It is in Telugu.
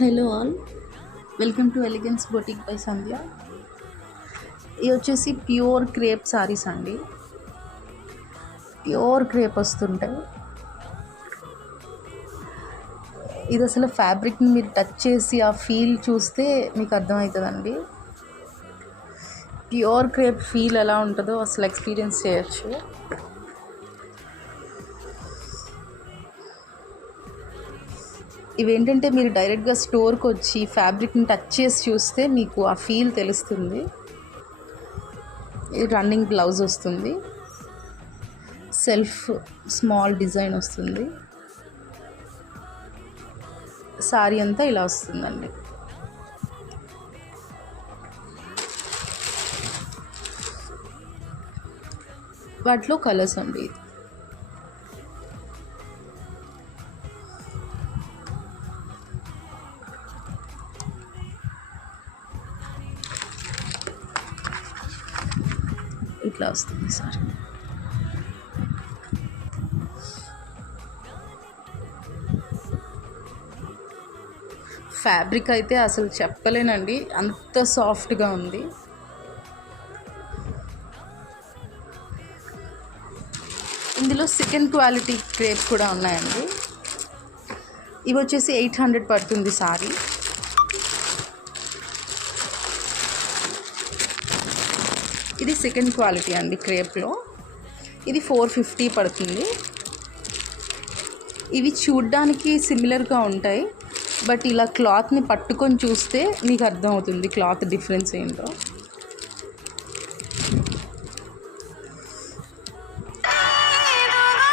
Hello all, welcome to elegance boutique by Sandhya. ఇవి వచ్చేసి ప్యూర్ క్రేప్ సారీస్ అండి. ప్యూర్ క్రేప్ వస్తుంటాయి. ఇది అసలు ఫ్యాబ్రిక్ని మీరు టచ్ చేసి ఆ ఫీల్ చూస్తే మీకు అర్థమవుతుందండి. ప్యూర్ క్రేప్ ఫీల్ ఎలా ఉంటుందో అసలు ఎక్స్పీరియన్స్ చేయొచ్చు. ఇవేంటంటే మీరు డైరెక్ట్గా స్టోర్కి వచ్చి ఫ్యాబ్రిక్ని టచ్ చేసి చూస్తే మీకు ఆ ఫీల్ తెలుస్తుంది. ఇది రన్నింగ్ బ్లౌజ్ వస్తుంది, సెల్ఫ్ స్మాల్ డిజైన్ వస్తుంది, సారీ అంతా ఇలా వస్తుందండి. వాటిలో కలర్స్ అండి. ఇట్లా వస్తుంది సార్. ఫ్యాబ్రిక్ అయితే అసలు చెప్పలేనండి, అంత సాఫ్ట్గా ఉంది. ఇందులో సెకండ్ క్వాలిటీ క్రేప్స్ కూడా ఉన్నాయండి. ఇవి వచ్చేసి 800 పడుతుంది సారీ. ఇది సెకండ్ క్వాలిటీ అండి క్రేప్లో. ఇది 450 పడుతుంది. ఇవి చూడ్డానికి సిమిలర్గా ఉంటాయి, బట్ ఇలా క్లాత్ని పట్టుకొని చూస్తే మీకు అర్థమవుతుంది క్లాత్ డిఫరెన్స్ ఏంటో.